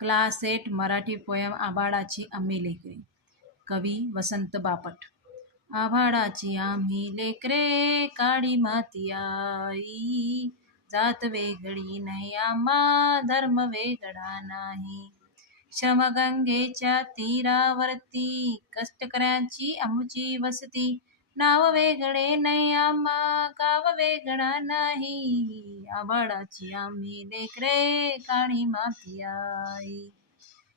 Class 8 Marathi poem आभाळाची आम्ही लेकरे. कवी वसंत बापट. आभाळाची आम्ही लेकरे, काळी माती आई. जात वेगळी नाही आम्हा, धर्म वेगळा नाही. श्रमगंगेच्या तीरावरती, कष्टकऱ्यांची आमची वसती. नाव वेगळे नाही आम्हा, गाव वेगळा नाही. आभाळाची आम्ही लेकरे, काळी माती आई.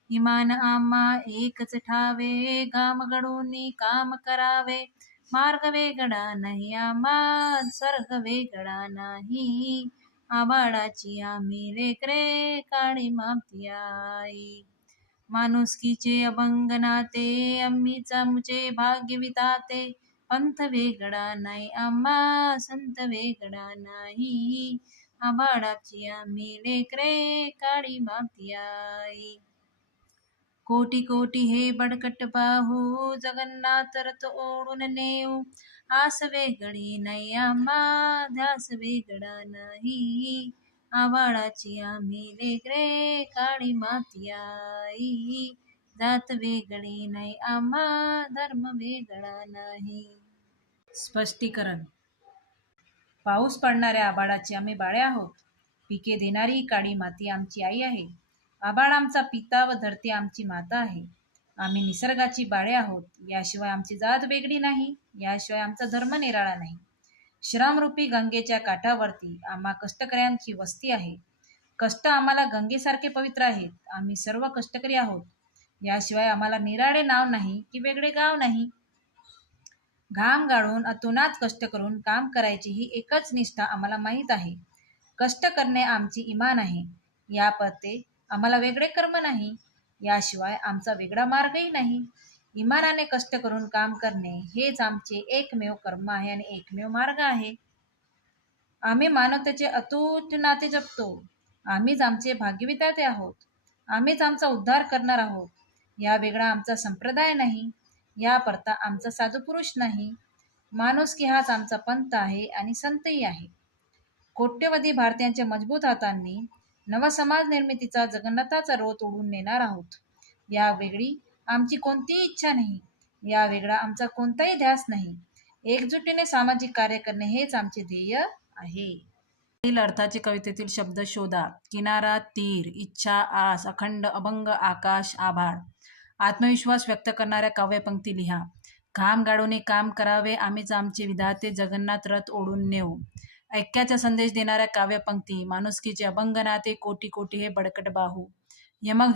इमान आम्हा एकच ठावे, घाम गळून काम करावे. मार्ग वेगळा नाही आम्हा, स्वर्ग वेगळा नाही. आभाळाची आम्ही लेकरे, काळी माती आई. माणुसकीचे अभंग नाते, आम्हीच आमचे भाग्य विधाते. पंथ वेगळा नाही आम्हा, संत वेगळा नाही. आभाळाची आम्ही लेकरे, काळी माती आई. कोटी कोटी हे बडकट बाहू, जगन्नाथ रथ ओढून नेऊ. आस वेगळी नाही आम्हा, ध्यास वेगळा नाही. आभाळाची आम्ही लेकरे, काळी माती आई. जात वेगळी नाही आम्हा, धर्म वेगळा नाही. स्पष्टीकरण. पाऊस पडणाऱ्या आभाळाची आम्ही बाळे आहोत. पिके देणारी काळी माती आमची आई आहे. आभाळ आमचा पिता व धरती आमची माता आहे. आम्ही निसर्गाची बाळे आहोत. याशिवाय आमची जात वेगळी नाही. याशिवाय आमचा धर्म निराळा नाही. श्रमरूपी गंगेच्या काठावरती आम्हा कष्टकऱ्यांची वस्ती आहे. कष्ट आम्हाला गंगेसारखे पवित्र आहेत. आम्ही सर्व कष्टकरी आहोत. याशिवाय आम्हाला निराळे नाव नाही की वेगळे गाव नाही. घाम गाळून अतोनात कष्ट करून काम करायची ही एकच निष्ठा आम्हाला माहीत आहे. कष्ट करणे आमची इमान आहे. या पते आम्हाला वेगळे कर्म नाही. याशिवाय आमचा वेगळा मार्गही नाही. इमानाने कष्ट करून काम करणे हेच आमचे एकमेव कर्म आहे आणि एकमेव मार्ग आहे. आम्ही मानवतेचे अतूट नाते जपतो. आम्हीच आमचे भाग्यविधाते आहोत. आम्हीच आमचा उद्धार करणार आहोत. या वेगळा आमचा संप्रदाय नाही. या परता आमचा साधुपुरुष नाही. माणुसकी हाच आमचा पंथ आहे आणि संतही आहे. कोट्यवधी भारतीयांच्या मजबूत हातांनी नवसमाज निर्मितीचा जगन्नाथाचा रथ ओढून नेणार आहोत. या वेगळी आमची कोणतीही इच्छा नाही. या वेगळा आमचा कोणताही ध्यास नाही. एकजुटीने सामाजिक कार्य करणे हेच आमचे ध्येय आहे. अर्थाचे कवितेतील शब्द शोधा. किनारा, तीर, इच्छा, आस, अखंड, अभंग, आकाश, आभाळ. आत्मविश्वास व्यक्त करणाऱ्या काव्यपंक्ती लिहा. घाम गाडून काम करावे, आम्हीच आमचे विधाते, जगन्नाथ रथ ओढून नेऊ. ऐक्याचा संदेश देणाऱ्या काव्यपंक्ती. माणुसकीचे अभंग नाते, कोटी कोटी हे बडकट बाहू. यमक